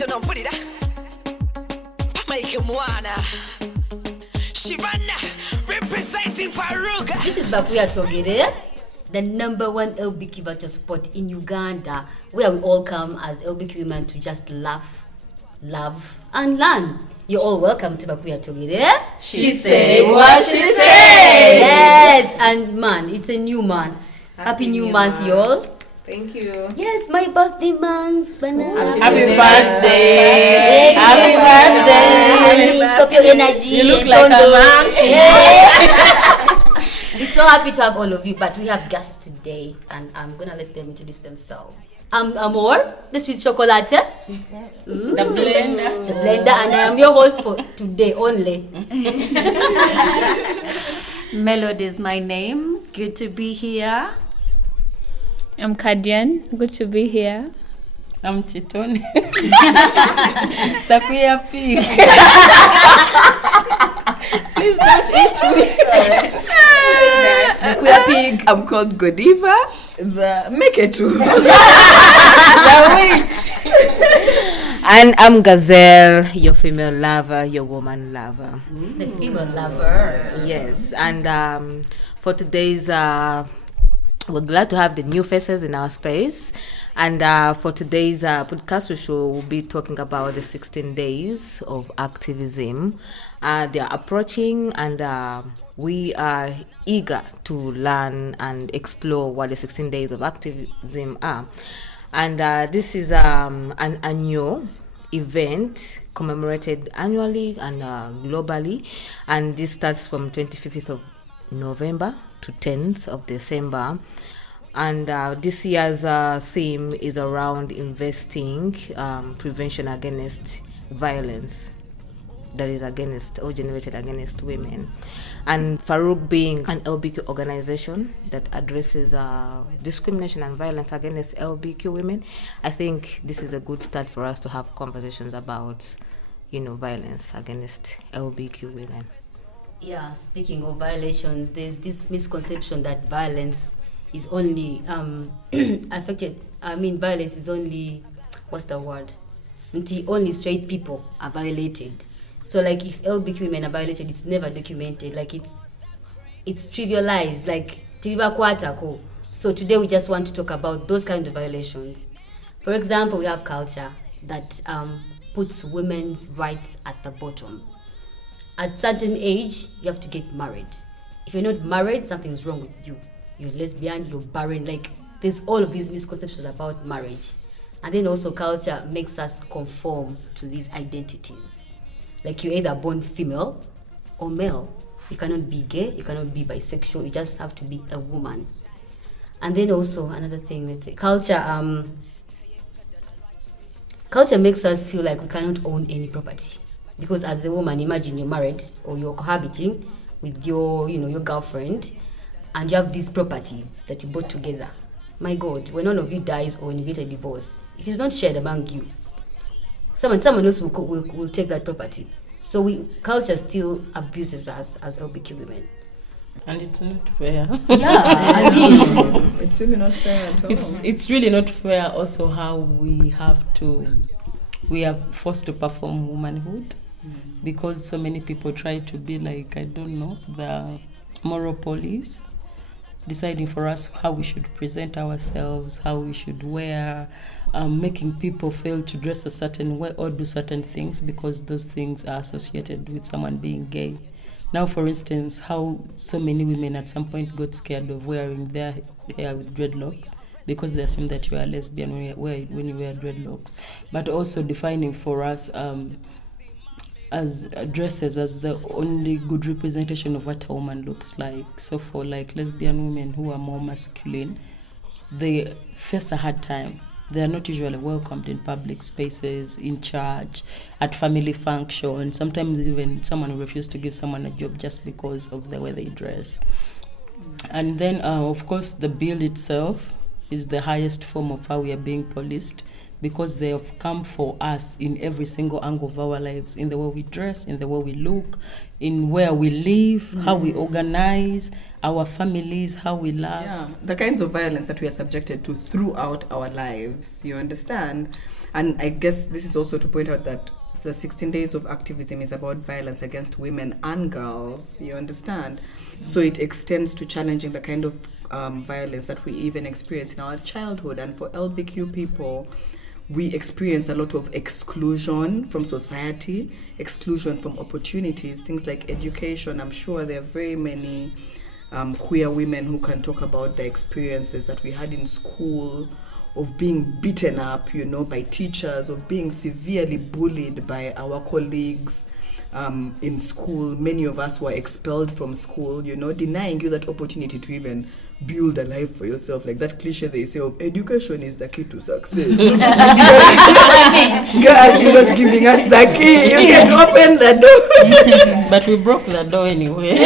katono mpulira Mike Mwana Shivana representing Faruga. This is BaQueer Twogere, the #1 LBQ virtual spot in Uganda, where we all come as LBQ women to just laugh, love, and learn. You're all welcome to BaQueer Twogere. She said what she said. Yes, and man, it's a new month. Happy new month, y'all. Thank you. Yes, my birthday month. Happy birthday. Happy birthday. Scorpio energy. You look like a monkey. We're so happy to have all of you, but we have guests today, and I'm gonna let them introduce themselves. I'm Amor, the sweet chocolate, The blender, and I am your host for today only. Melody is my name. Good to be here. I'm Kadian. Good to be here. I'm Chitoni. The queer pig. Please don't eat me. The queer pig. I'm called Godiva, the Meketu. The witch. And I'm Gazelle, your female lover, your woman lover. The female lover. Yes, and for today's, we're glad to have the new faces in our space. And for today's podcast, we'll be talking about the 16 days of activism. They are approaching, and we are eager to learn and explore what the 16 days of activism are. And this is an annual event commemorated annually and globally. And this starts from 25th of November to 10th of December. And this year's theme is around investing prevention against violence that is against or generated against women. And Farouk being an LBQ organization that addresses discrimination and violence against LBQ women, I think this is a good start for us to have conversations about, violence against LBQ women. Yeah, speaking of violations, there's this misconception that violence is only violence is only, what's the word? Until only straight people are violated. So like if LBQ women are violated, it's never documented. Like it's trivialized, like tibiba kwatako. So today we just want to talk about those kinds of violations. For example, we have culture that puts women's rights at the bottom. At certain age, you have to get married. If you're not married, something's wrong with you. You're lesbian, you're barren. Like, there's all of these misconceptions about marriage. And then also culture makes us conform to these identities. Like, you're either born female or male. You cannot be gay, you cannot be bisexual, you just have to be a woman. And then also, another thing, let's say, culture makes us feel like we cannot own any property. Because as a woman, imagine you're married or you're cohabiting with your girlfriend, and you have these properties that you bought together. My God, when one of you dies or when you get a divorce, it is not shared among you. Someone else will take that property. So culture still abuses us as LBQ women. And it's not fair. Yeah, I mean, It's really not fair at all. It's really not fair also how we are forced to perform womanhood. Because so many people try to be like, the moral police, deciding for us how we should present ourselves, how we should wear, making people fail to dress a certain way or do certain things because those things are associated with someone being gay. Now, for instance, how so many women at some point got scared of wearing their hair with dreadlocks because they assume that you are lesbian when you wear dreadlocks. But also defining for us as dresses as the only good representation of what a woman looks like. So for like lesbian women who are more masculine, they face a hard time. They are not usually welcomed in public spaces, in church, at family functions. Sometimes even someone will refuse to give someone a job just because of the way they dress. And then, of course, the bill itself is the highest form of how we are being policed, because they have come for us in every single angle of our lives, in the way we dress, in the way we look, in where we live, how we organize, our families, how we love. Yeah, the kinds of violence that we are subjected to throughout our lives, you understand? And I guess this is also to point out that the 16 days of activism is about violence against women and girls, you understand? So it extends to challenging the kind of violence that we even experience in our childhood. And for LBQ people, we experience a lot of exclusion from society, exclusion from opportunities, things like education. I'm sure there are very many queer women who can talk about the experiences that we had in school, of being beaten up, you know, by teachers, of being severely bullied by our colleagues in school. Many of us were expelled from school, you know, denying you that opportunity to even build a life for yourself. Like that cliche they say of education is the key to success. Guys, you're not giving us the key. You can open the door. But we broke the door anyway.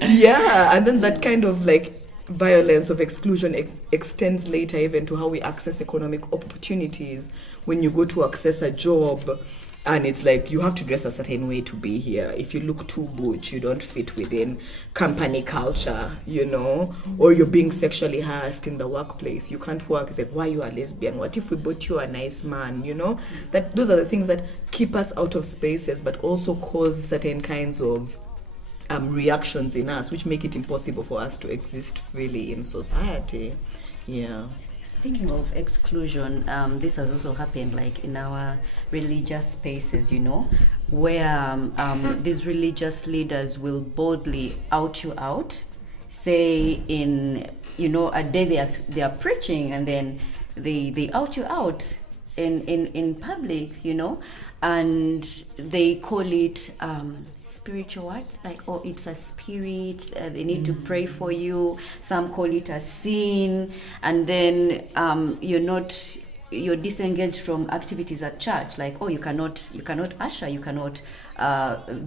Yeah, and then that kind of like violence of exclusion extends later even to how we access economic opportunities. When you go to access a job, and it's like you have to dress a certain way to be here. If you look too butch, you don't fit within company culture, you know, or you're being sexually harassed in the workplace. You can't work. It's like, why you are lesbian? What if we bought you a nice man? You know, that those are the things that keep us out of spaces, but also cause certain kinds of reactions in us, which make it impossible for us to exist freely in society. Yeah. Speaking of exclusion, this has also happened like in our religious spaces, you know, where these religious leaders will boldly out you out, say in, you know, a day they are preaching, and then they out you out in public, you know, and they call it spiritual what? Like, oh, it's a spirit, they need to pray for you. Some call it a sin, and then you're disengaged from activities at church. Like, oh, you cannot usher, you cannot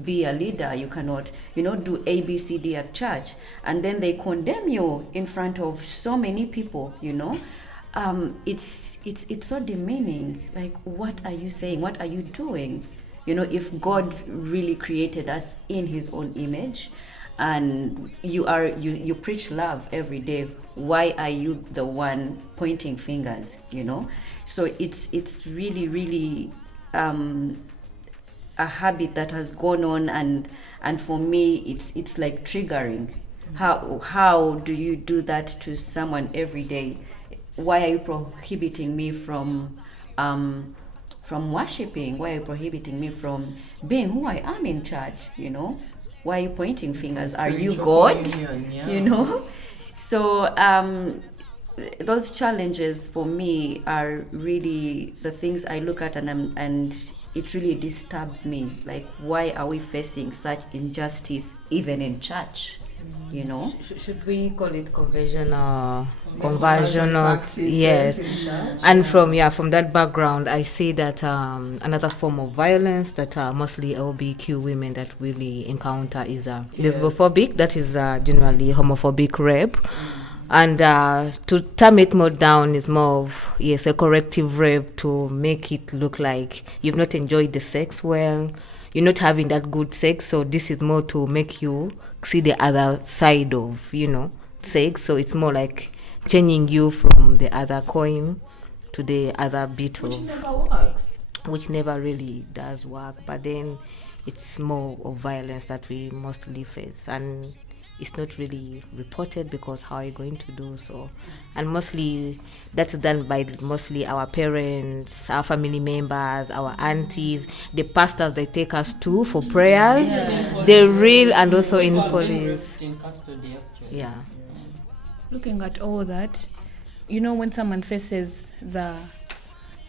be a leader, you cannot, you know, do ABCD at church, and then they condemn you in front of so many people, you know. It's so demeaning. Like, what are you saying? What are you doing? You know, if God really created us in his own image, and you preach love every day, why are you the one pointing fingers, you know? So it's really, really a habit that has gone on, and for me it's like triggering. How do you do that to someone every day? Why are you prohibiting me from worshiping? Why are you prohibiting me from being who I am in church? You know, why are you pointing fingers? Are you God? Yeah. You know, so those challenges for me are really the things I look at, and it really disturbs me. Like, why are we facing such injustice even in church? You know, Should we call it conversional? Yes. Yes. And from that background, I see that another form of violence that mostly LBQ women that really encounter is lesbophobic. That is generally homophobic rape. And to term it more down is more of, yes, a corrective rape to make it look like you've not enjoyed the sex well, you're not having that good sex. So this is more to make you see the other side of, you know, sex. So it's more like changing you from the other coin to the other bit Which of, never works. which never really does work. But then it's more of violence that we mostly face, and it's not really reported because how are you going to do so? And mostly that's done by mostly our parents, our family members, our aunties, the pastors they take us to for prayers. Yes. The real, and also in police. In custody, actually. Yeah. Looking at all that, you know, when someone faces the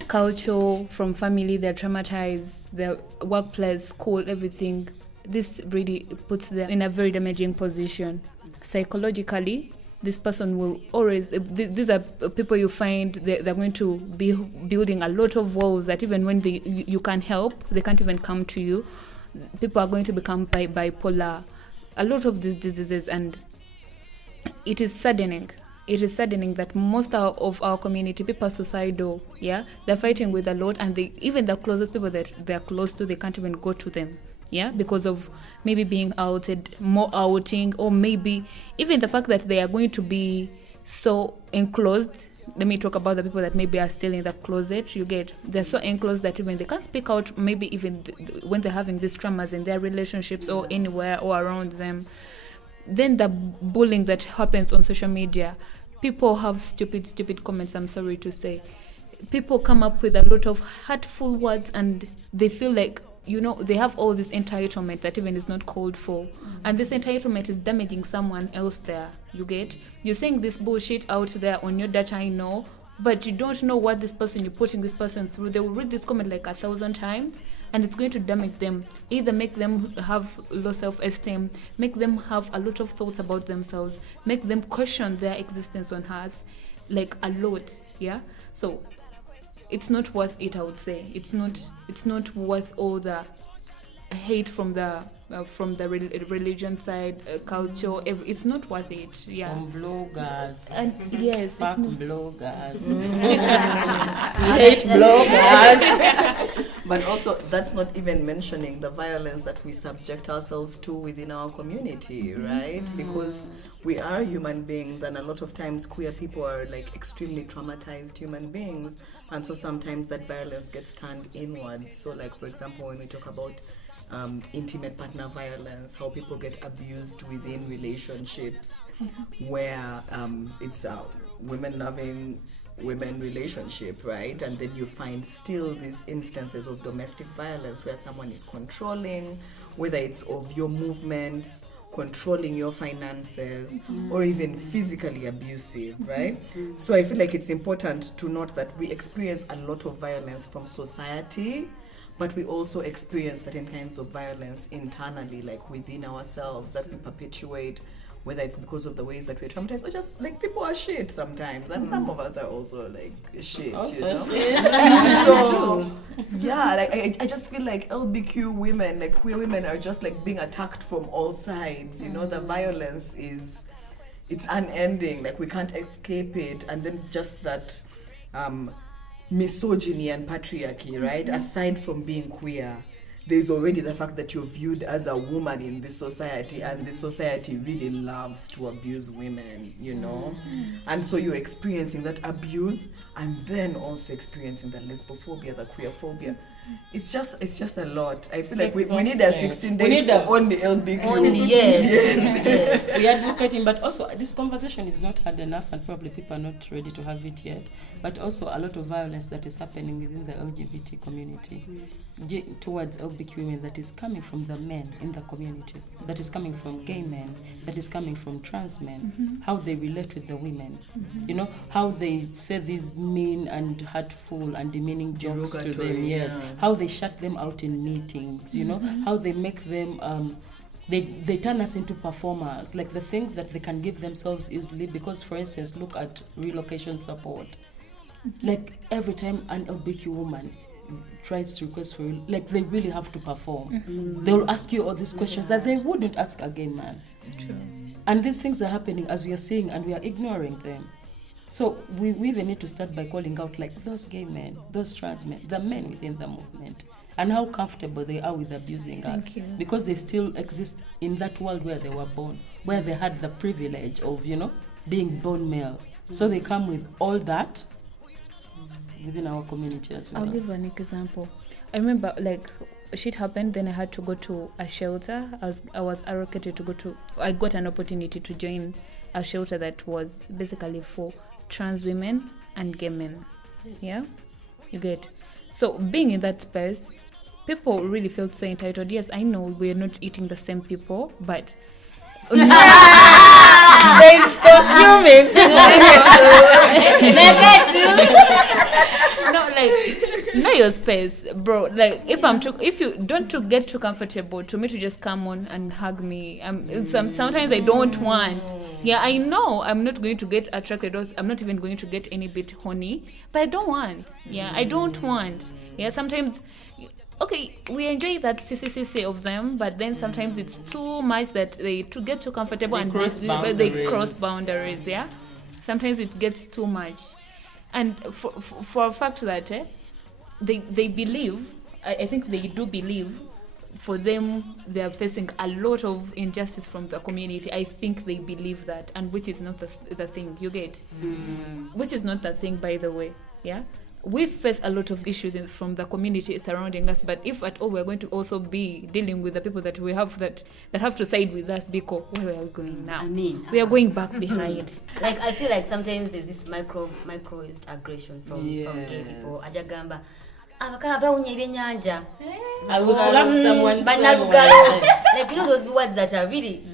culture from family, they're traumatized, the workplace, school, everything, this really puts them in a very damaging position. Psychologically, this person will always, these are people you find, they're going to be building a lot of walls that even when you can help, they can't even come to you. People are going to become bipolar, a lot of these diseases, and it is saddening it is saddening that most of our community, people are suicidal, yeah? They're fighting with a lot, and even the closest people that they're close to, they can't even go to them, yeah? Because of maybe being outed, more outing, or maybe even the fact that they are going to be so enclosed. Let me talk about the people that maybe are still in the closet. They're so enclosed that even they can't speak out, maybe even when they're having these traumas in their relationships or anywhere or around them. Then the bullying that happens on social media, people have stupid comments, I'm sorry to say. People come up with a lot of hurtful words, and they feel like, they have all this entitlement that even is not called for. And this entitlement is damaging someone else there. You're saying this bullshit out there on your data, I know, but you don't know what you're putting this person through. They will read this comment like 1,000 times, and it's going to damage them. Either make them have low self-esteem, make them have a lot of thoughts about themselves, make them question their existence on earth, like a lot, yeah? So it's not worth it, I would say. It's not worth all the hate from the religion side, culture. It's not worth it. Yeah. From bloggers. And yes, Fuck it's bloggers. We hate bloggers. But also, that's not even mentioning the violence that we subject ourselves to within our community, right? Because we are human beings, and a lot of times queer people are like extremely traumatized human beings, and so sometimes that violence gets turned inward. So like, for example, when we talk about intimate partner violence, how people get abused within relationships where it's a women loving women relationship, right? And then you find still these instances of domestic violence where someone is controlling, whether it's of your movements, controlling your finances, or even physically abusive, right? So I feel like it's important to note that we experience a lot of violence from society, but we also experience certain kinds of violence internally, like within ourselves, that we perpetuate, whether it's because of the ways that we're traumatized, or just like people are shit sometimes, and some of us are also like shit, So yeah, like I just feel like LBQ women, like queer women, are just like being attacked from all sides. The violence it's unending, like we can't escape it. And then just that misogyny and patriarchy, right? Aside from being queer, there's already the fact that you're viewed as a woman in this society, and this society really loves to abuse women, and so you're experiencing that abuse, and then also experiencing the lesbophobia, the queerphobia. It's just a lot. I feel like we need a 16 days for only LBQ. Yes. We are advocating, but also this conversation is not hard enough, and probably people are not ready to have it yet. But also a lot of violence that is happening within the LGBT community towards LBQ women, that is coming from the men in the community, that is coming from gay men, that is coming from trans men, how they relate with the women, how they say these mean and hurtful and demeaning jokes to them, how they shut them out in meetings, how they make them they turn us into performers, like the things that they can give themselves easily. Because for instance, look at relocation support. Like every time an LBQ woman tries to request for, like, they really have to perform. They'll ask you all these questions that they wouldn't ask a gay man. True. And these things are happening as we are seeing, and we are ignoring them. So we even need to start by calling out, like, those gay men, those trans men, the men within the movement, and how comfortable they are with abusing us. Because they still exist in that world where they were born, where they had the privilege of, being born male. So they come with all that within our community as well. I'll give an example. I remember, like, shit happened, then I had to go to a shelter. I was allocated to I got an opportunity to join a shelter that was basically for trans women and gay men. Yeah? You get? So being in that space, people really felt so entitled. Yes, I know we're not eating the same people, but It's consuming. No, like, know your space, bro. Like, if you don't get too comfortable to me to just come on and hug me, sometimes I don't want. Yeah, I know I'm not going to get attracted, or I'm not even going to get any bit horny, but I don't want. Yeah, I don't want. Yeah, sometimes, okay, we enjoy that CCCC of them, but then sometimes it's too much that they to get too comfortable, and cross they cross boundaries. Yeah. Sometimes it gets too much. And for a fact that they believe, I think they do believe, for them, they are facing a lot of injustice from the community. I think they believe that, and which is not the thing, you get? Which is not the thing, by the way, yeah? We face a lot of issues from the community surrounding us, but if at all we're going to also be dealing with the people that we have that have to side with us, because where are we going now? I mean, we are going back behind. Like, I feel like sometimes there's this micro aggression from gay people. Ajagamba, abakaba unye nyanja. I will slap someone. Like, you know those words that are really.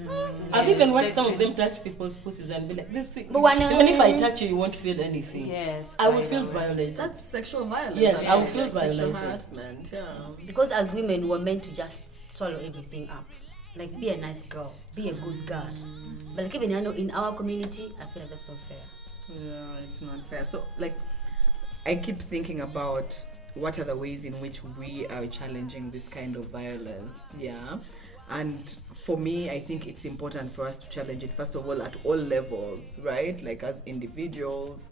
I've even watched some of them touch people's pussies and be like, this thing. Even if I touch you, you won't feel anything. Yes, I will feel violated. That's sexual violence. Yes, I will feel Sexual violated. harassment. Yeah. Because as women, we're meant to just swallow everything up. Like, be a nice girl, be a good girl. But like, even in our community, I feel like that's not fair. Yeah, it's not fair. So, like, I keep thinking about what are the ways in which we are challenging this kind of violence. Yeah. And for me, I think it's important for us to challenge it, first of all, at all levels, right? Like as individuals,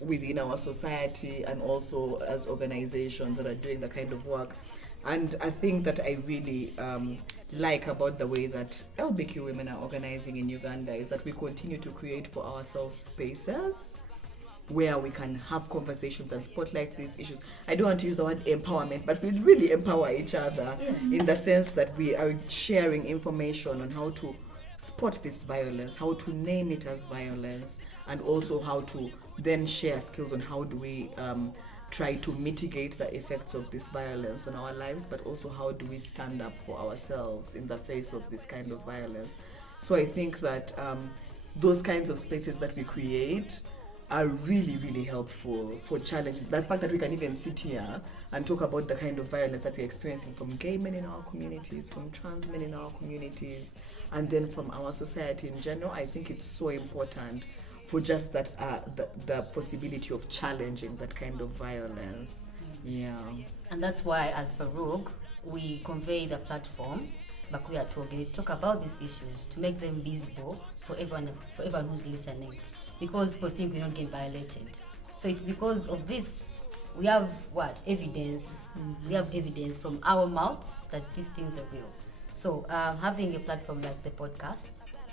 within our society, and also as organizations that are doing the kind of work. And I think that I really like about the way that LBQ women are organizing in Uganda is that we continue to create for ourselves spaces where we can have conversations and spotlight these issues. I don't want to use the word empowerment, but we really empower each other in the sense that we are sharing information on how to spot this violence, how to name it as violence, and also how to then share skills on how do we try to mitigate the effects of this violence on our lives, but also how do we stand up for ourselves in the face of this kind of violence. So I think that those kinds of spaces that we create are really, really helpful for challenging the fact that we can even sit here and talk about the kind of violence that we're experiencing from gay men in our communities, from trans men in our communities, and then from our society in general. I think it's so important for just that the possibility of challenging that kind of violence. Yeah. And that's why, as VAWG, we convey the platform BaQueer Twogere to talk about these issues, to make them visible for everyone who's listening. Because people think we're not getting violated. So it's because of this, we have evidence. We have evidence from our mouths that these things are real. So having a platform like the podcast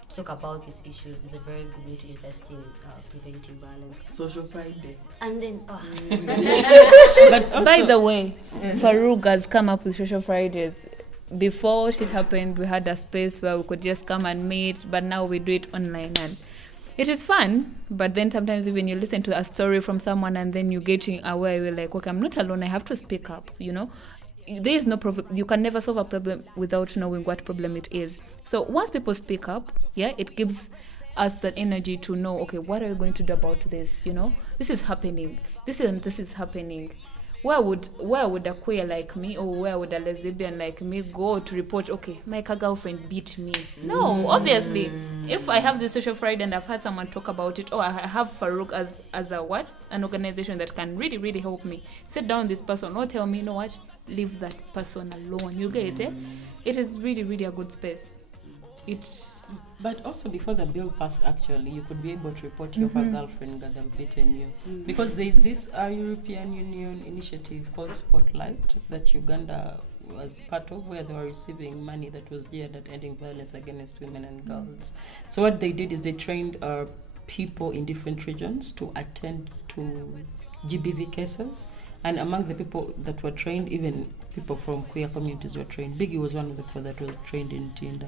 to talk about these issues is a very good way to invest in preventing violence. Social Friday. And then, But also, by the way, VAWG has come up with Social Fridays. Before shit happened, we had a space where we could just come and meet, but now we do it online, and it is fun. But then sometimes even you listen to a story from someone and then you're getting aware, you're like, okay, I'm not alone, I have to speak up, you know. There is no problem. You can never solve a problem without knowing what problem it is. So once people speak up, it gives us that energy to know, okay, what are we going to do about this? You know, this is happening. This is happening. Where would a queer like me, or where would a lesbian like me go to report, okay, my girlfriend beat me? No, obviously. If I have the Social Friday and I've had someone talk about it, or I have VAWG as an organization that can really, really help me sit down this person, or tell me, you know what, leave that person alone. You get it? It is really, really a good space. But also before the bill passed, actually, you could be able to report your girlfriend that have beaten you. Because there is this European Union initiative called Spotlight that Uganda was part of, where they were receiving money that was geared at ending violence against women and girls. So what they did is they trained people in different regions to attend to GBV cases. And among the people that were trained, even people from queer communities were trained. Biggie was one of the people that was trained in Tinda.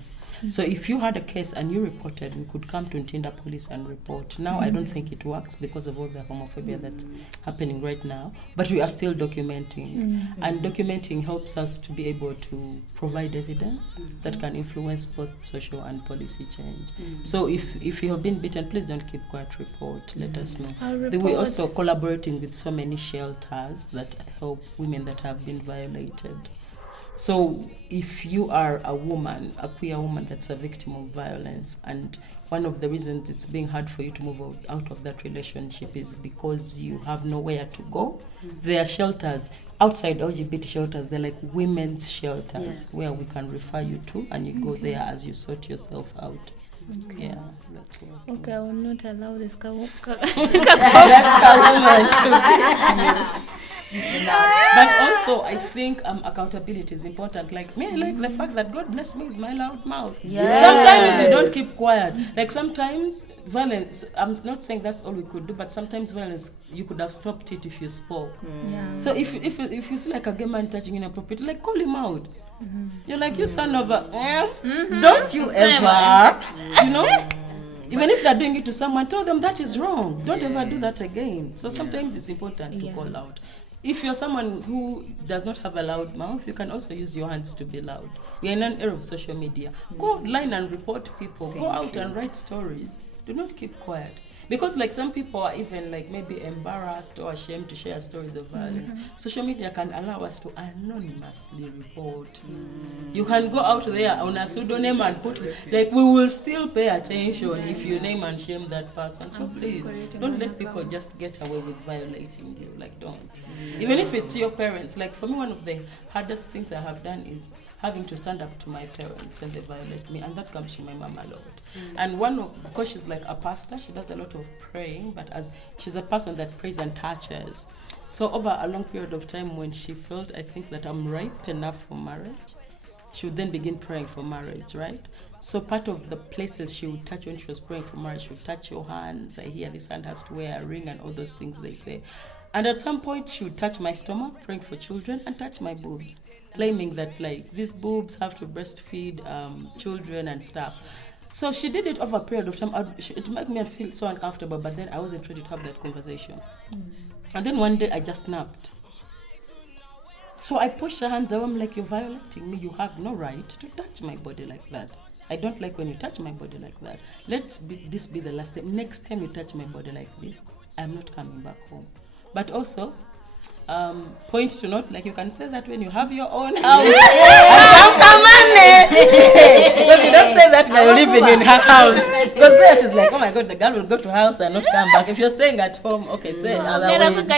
So if you had a case and you reported, we could come to Ntinda police and report. Now I don't think it works because of all the homophobia that's happening right now, but we are still documenting. And documenting helps us to be able to provide evidence that can influence both social and policy change. So if you have been beaten, please don't keep quiet, report, let us know. We're also collaborating with so many shelters that help women that have been violated. So if you are a woman, a queer woman that's a victim of violence, and one of the reasons it's being hard for you to move out of that relationship is because you have nowhere to go, there are shelters outside LGBT shelters, they're like women's shelters where we can refer you to, and you go there as you sort yourself out. Okay. Yeah, that's what. Okay, I will not allow this woman to But also, I think accountability is important. Like me, I like the fact that God bless me with my loud mouth. Yes. Sometimes you don't keep quiet. Like sometimes violence, I'm not saying that's all we could do, but sometimes violence, you could have stopped it if you spoke. Yeah. So if you see like a gay man touching inappropriately, like call him out. You're like, you son of a, don't you ever, you know? Even if they're doing it to someone, tell them that is wrong. Don't ever do that again. So sometimes it's important to call out. If you're someone who does not have a loud mouth, you can also use your hands to be loud. We're in an era of social media. Go online and report people. Go out and write stories. Do not keep quiet. Because like some people are even like maybe embarrassed or ashamed to share stories of violence. Social media can allow us to anonymously report. You can go out there on a pseudonym and put, like, we will still pay attention if you name and shame that person. So please, don't let people just get away with violating you. Like, don't. Even if it's your parents. Like for me, one of the hardest things I have done is having to stand up to my parents when they violate me, and that comes from my mom a lot. And because she's like a pastor, she does a lot of praying, but as she's a person that prays and touches. So over a long period of time, when she felt, I think, that I'm ripe enough for marriage, she would then begin praying for marriage, right? So part of the places she would touch when she was praying for marriage, she would touch your hands. I hear this hand has to wear a ring and all those things they say. And at some point, she would touch my stomach, praying for children, and touch my boobs, claiming that like these boobs have to breastfeed children and stuff. So she did it over a period of time. It made me feel so uncomfortable, but then I wasn't ready to have that conversation. And then one day I just snapped. So I pushed her hands away. I'm like, you're violating me. You have no right to touch my body like that. I don't like when you touch my body like that. This be the last time. Next time you touch my body like this, I'm not coming back home. But also, point to note, like you can say that when you have your own house. But you don't say that by living in her house. Because there she's like, oh my God, the girl will go to house and not come back. If you're staying at home, okay, say otherwise.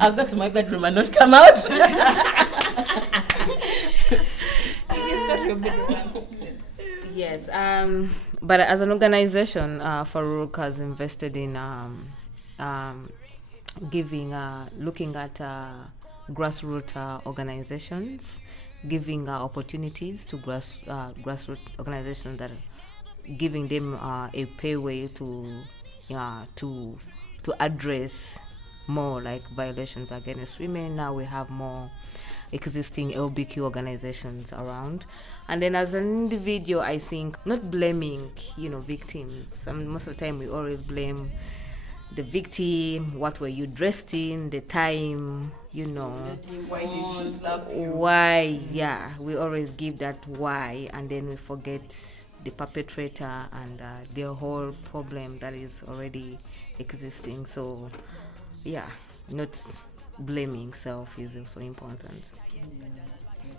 I'll go to my bedroom and not come out. Yes, but as an organization, Farouk has invested in looking at grassroots organizations, giving opportunities to grassroots organizations that are giving them a payway to address more like violations against women. Now we have more existing LBQ organizations around. And then as an individual, I think not blaming, victims. Most of the time we always blame the victim, what were you dressed in, the time, Why did she slap you? Why, we always give that why, and then we forget the perpetrator and the whole problem that is already existing. So, not blaming self is also important.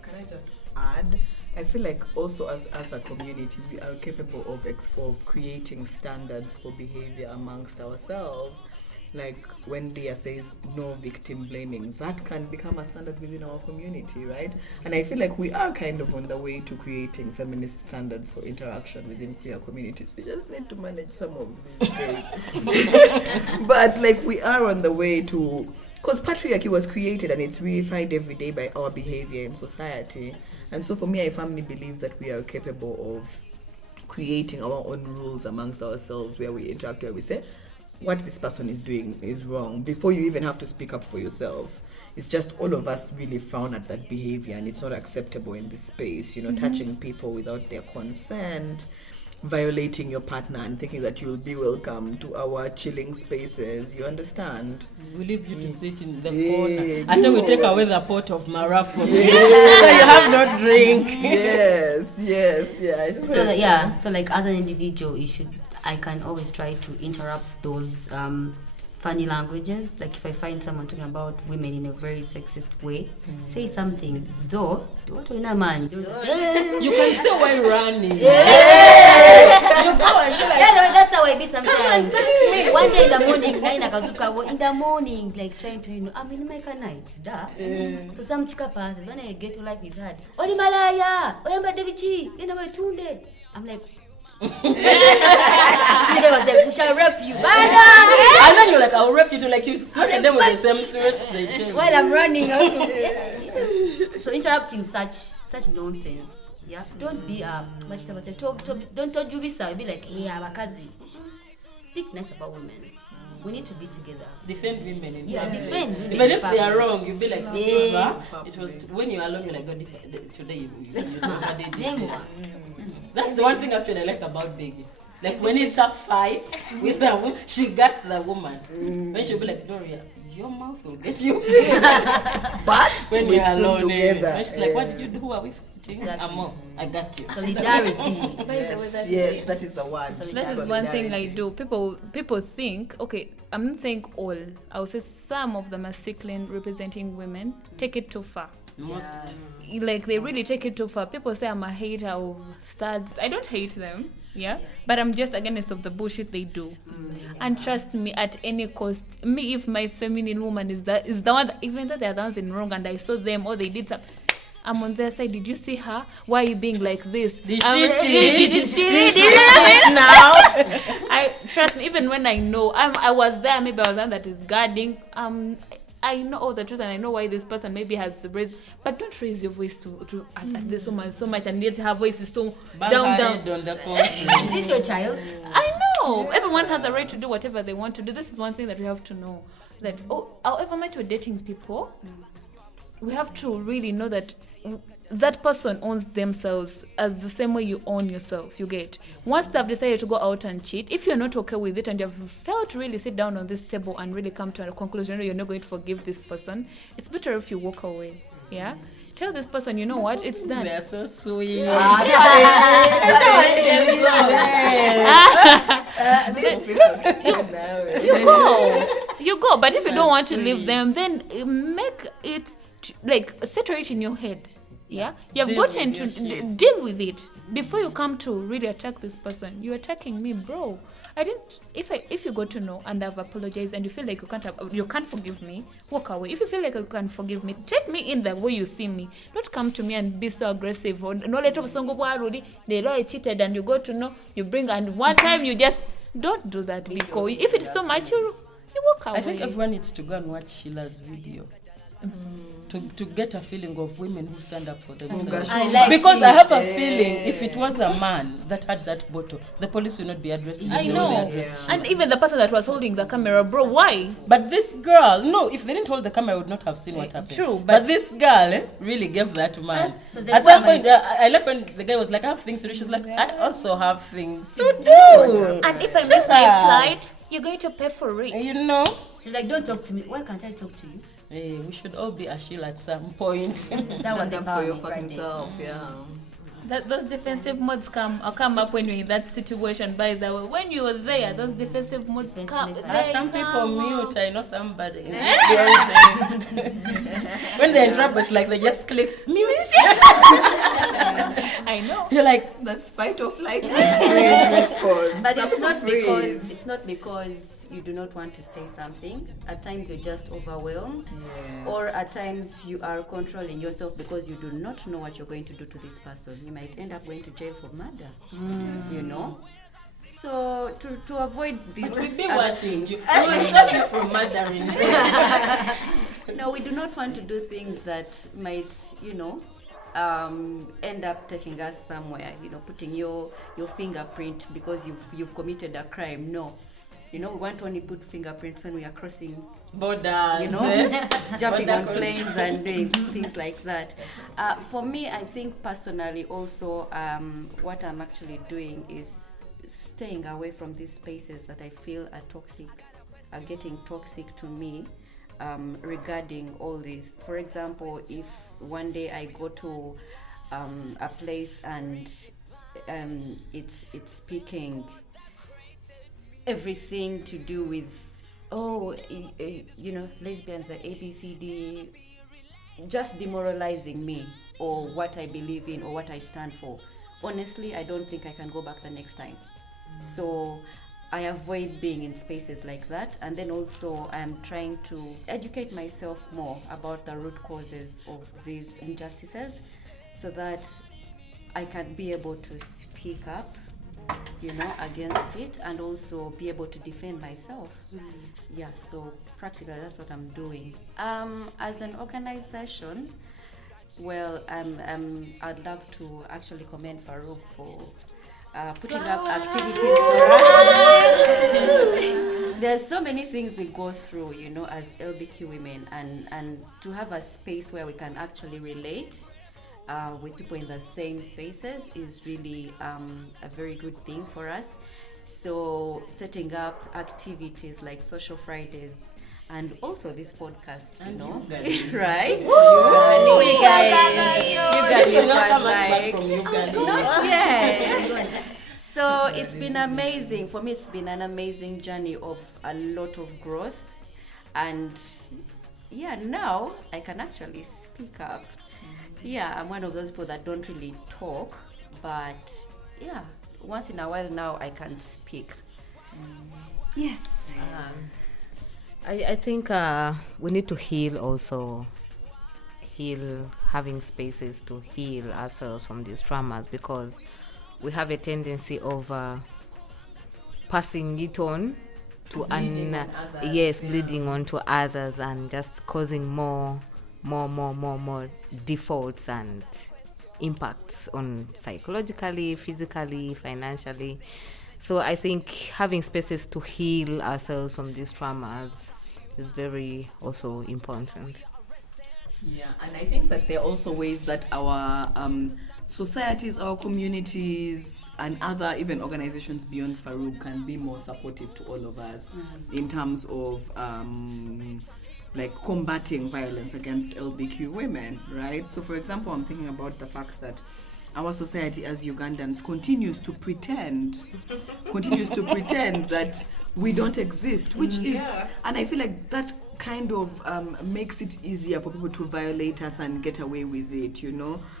Can I just add? I feel like also as a community, we are capable of creating standards for behavior amongst ourselves. Like when Leah says no victim blaming, that can become a standard within our community, right? And I feel like we are kind of on the way to creating feminist standards for interaction within queer communities. We just need to manage some of these days. But like we are on the way to, because patriarchy was created and it's reified every day by our behavior in society. And so for me, I firmly believe that we are capable of creating our own rules amongst ourselves where we interact, where we say, what this person is doing is wrong, before you even have to speak up for yourself. It's just all of us really frown at that behavior and it's not acceptable in this space, touching people without their consent, violating your partner and thinking that you'll be welcome to our chilling spaces. You understand? We leave you to sit in the corner until we take away the pot of mara from you. So you have no drink. Yes. So like as an individual, I can always try to interrupt those funny languages. Like if I find someone talking about women in a very sexist way, say something. Though, what in a man? You can say while running. You go and be like, Yeah, that's how I be sometimes. come and touch me. One day in the morning, in the morning, like trying to, I'm in my night, so some chika passes, when I get to life is hard. Odi malaya, oyamba debichi, tunde. I'm like, nigga was like, we shall rap you. And then you're like, I'll rap you to like you. And then with the same threats they do. While I'm running out of So interrupting such nonsense. Yeah. Don't be don't you be be like, hey, abakazi. Speak nice about women. We need to be together. Defend women in Yeah, public. defend women. Even in if they are public. wrong, you be like, Yeah. it was when you're alone, you're like, God, today you know what they did. Name there." one. That's the one thing actually I like about Biggie. Like when it's a fight with the woman, she got the woman. Then she'll be like, Gloria, your mouth will get you. But When we you're stood alone, together. then she's like, what did you do? Who are we fighting? Exactly. I'm on. I got you. Solidarity. Yes, that is the word. That is one thing I do. People think, okay, I'm not saying all. I would say some of the masculine representing women take it too far. Like they really take it too far. People say I'm a hater of studs. I don't hate them, but I'm just against of the bullshit they do. And trust me, at any cost, me if my feminine woman is the one that, even though they're dancing wrong and I saw them or they did something, I'm on their side. Did you see her? Why are you being like this? Did she cheat? Did she Now? I trust me. Even when I know I was there, maybe I was the one that is guarding. I know all the truth and I know why this person maybe has raised. But don't raise your voice to at this woman so much, and yet her voice is so down. On the Is it your child? I know. Everyone has a right to do whatever they want to do. This is one thing that we have to know. That however much we're dating people, we have to really know that that person owns themselves as the same way you own yourself. You get, once they've decided to go out and cheat, if you're not okay with it and you've felt to really sit down on this table and really come to a conclusion that you're not going to forgive this person, it's better if you walk away. Tell this person, you know what, it's done. They're so sweet. You go, but if you don't want to leave them, then make it like settle it in your head. You've Deal gotten with to your shit. deal with it before you come to really attack this person. You're attacking me, bro. I didn't. If you got to know and I've apologized and you feel like you can't forgive me, walk away. If you feel like you can forgive me, take me in the way you see me. Don't come to me and be so aggressive. Or no, let us go. They already cheated and you go to know. You bring and one time you just don't do that, because if it's too much, you walk away. I think everyone needs to go and watch Sheila's video. To get a feeling of women who stand up for themselves. Because I have a feeling if it was a man that had that bottle, the police will not be addressing it. I know. And even the person that was holding the camera, bro, why? But this girl, no, if they didn't hold the camera, I would not have seen what happened. True, but this girl really gave that man. Was At the some woman- point, I like when the guy was like, I have things to do. She's like, I also have things to do. And if I miss my flight, you're going to pay for it. You know? She's like, don't talk to me. Why can't I talk to you? Hey, we should all be a Sheila at some point. That was Stand up for your empowerment fucking right there. self, yeah. Those defensive modes come up when you're in that situation. By the way, when you're there, those defensive modes come. Some people mute. I know somebody in this building. When they're in trouble, it's like they just click mute. I know. You're like, That's fight or flight freeze response. But it's not Freeze. because you do not want to say something. At times you're just overwhelmed, or at times you are controlling yourself because you do not know what you're going to do to this person. You might end up going to jail for murder. You know. So to avoid these, we've been watching you. You will stop you from murdering. no, we do not want to do things that might, end up taking us somewhere. Putting your fingerprint because you've committed a crime. No. We want to only put fingerprints when we are crossing Borders. jumping Border on planes and doing things like that. For me, I think personally also what I'm actually doing is staying away from these spaces that I feel are getting toxic to me regarding all this. For example, if one day I go to a place and it's speaking everything to do with lesbians, the ABCD, just demoralizing me or what I believe in or what I stand for. Honestly, I don't think I can go back the next time. So I avoid being in spaces like that, and then also I'm trying to educate myself more about the root causes of these injustices so that I can be able to speak up, against it, and also be able to defend myself. Yeah, so practically that's what I'm doing. As an organization, well, I'd love to actually commend Farouk for putting up activities for us. There's so many things we go through, as LBQ women, and to have a space where we can actually relate with people in the same spaces is really a very good thing for us. So setting up activities like Social Fridays and also this podcast, right? You guys, not yet. So it's been amazing. For me, it's been an amazing journey of a lot of growth. And now I can actually speak up. Yeah, I'm one of those people that don't really talk, but once in a while now I can speak. Yes. I think we need to heal, having spaces to heal ourselves from these traumas, because we have a tendency of passing it on to bleeding on to others and just causing more defaults and impacts on psychologically, physically, financially. So I think having spaces to heal ourselves from these traumas is very also important. Yeah, and I think that there are also ways that our societies, our communities, and other even organizations beyond Farouk can be more supportive to all of us in terms of combating violence against LBQ women, right? So for example, I'm thinking about the fact that our society as Ugandans continues to pretend that we don't exist, which is, and I feel like that kind of makes it easier for people to violate us and get away with it,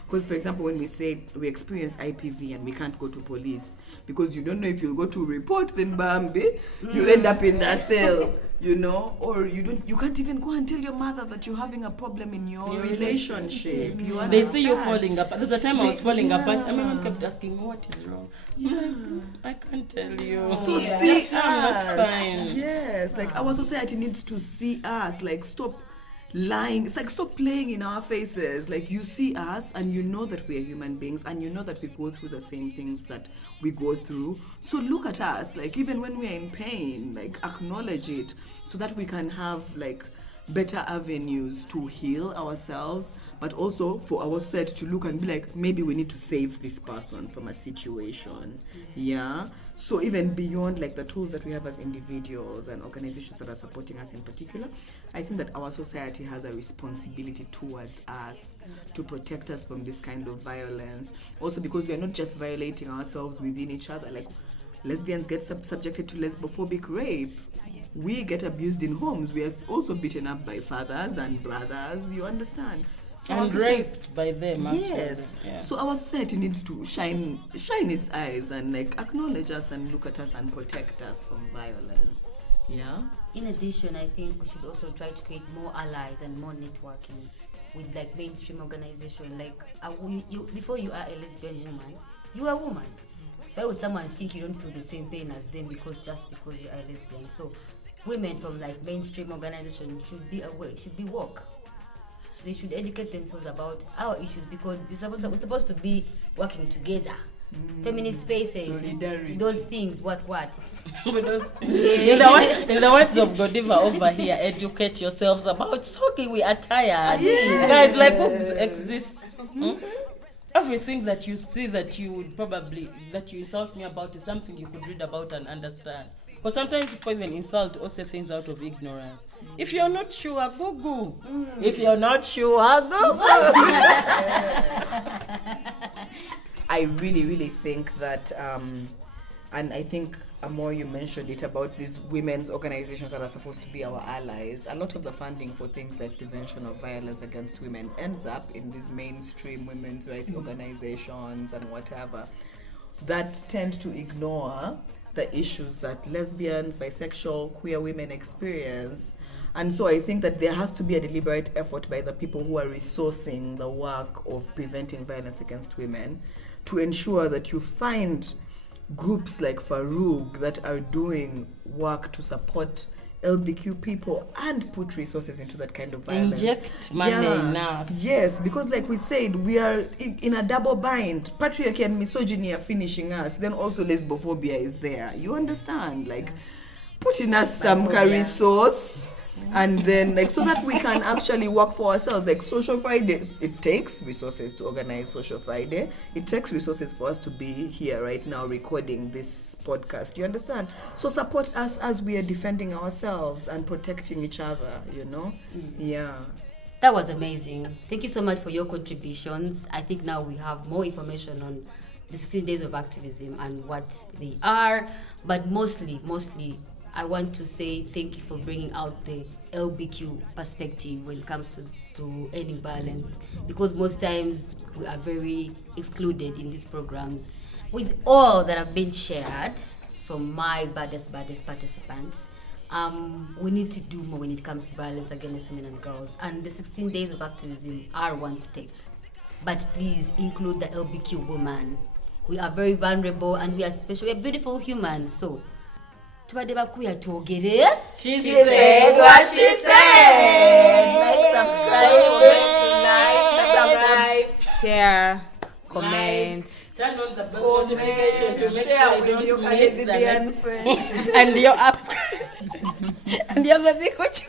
because for example, when we say we experience IPV and we can't go to police because you don't know if you'll go to report, then Bambi, you end up in the cell, or you can't even go and tell your mother that you're having a problem in your relationship. They see you falling apart. Because the time I was falling apart, everyone kept asking me, what is wrong? I can't tell you. So see us. I'm not fine. Yes, our society needs to see us, stop lying. It's stop playing in our faces. You see us and you know that we are human beings and you know that we go through the same things that we go through. So look at us, even when we are in pain, acknowledge it so that we can have better avenues to heal ourselves, but also for our society to look and be maybe we need to save this person from a situation. Yeah. So even beyond the tools that we have as individuals and organizations that are supporting us in particular, I think that our society has a responsibility towards us to protect us from this kind of violence. Also because we are not just violating ourselves within each other. Lesbians get subjected to lesbophobic rape. We get abused in homes. We are also beaten up by fathers and brothers. You understand? So and raped by them, actually. Yes. Yeah. So our society needs to shine its eyes and acknowledge us and look at us and protect us from violence. Yeah. In addition, I think we should also try to create more allies and more networking with mainstream organization. Before you are a lesbian woman, you are a woman. So why would someone think you don't feel the same pain as them because you are a lesbian? So women from mainstream organizations should be aware, should be woke. They should educate themselves about our issues because we're supposed to be working together. Feminist spaces, solidarity. Those things, what? In the words of Godiva over here, educate yourselves about soaking. We are tired. Guys, what exists? Everything that you see that you insult me about is something you could read about and understand. But sometimes people even insult or say things out of ignorance. If you're not sure, Google. If you're not sure, Google. I really, really think that and I think Amor, you mentioned it about these women's organizations that are supposed to be our allies. A lot of the funding for things like prevention of violence against women ends up in these mainstream women's rights organizations and whatever that tend to ignore the issues that lesbians, bisexual, queer women experience. And so I think that there has to be a deliberate effort by the people who are resourcing the work of preventing violence against women to ensure that you find groups like VAWG that are doing work to support LBQ people and put resources into that kind of violence. Inject money enough. Yes, because like we said, we are in a double bind. Patriarchy and misogyny are finishing us. Then also lesbophobia is there. You understand? Like, put in us some resource. And then, like, so that we can actually work for ourselves. Like, Social Friday, it takes resources to organize Social Friday. It takes resources for us to be here right now recording this podcast. You understand? So support us as we are defending ourselves and protecting each other, you know? Yeah. That was amazing. Thank you so much for your contributions. I think now we have more information on the 16 days of activism and what they are. But mostly, I want to say thank you for bringing out the LBQ perspective when it comes to ending violence, because most times we are very excluded in these programs. With all that have been shared from my baddest participants, we need to do more when it comes to violence against women and girls. And the 16 days of activism are one step. But please include the LBQ woman. We are very vulnerable and we are special. We are beautiful humans. So, BaQueer Twogere. She said what she said. Like, subscribe, share, comment. Turn on the bell notification to make sure you don't miss the next friend. and your app and your baby coach.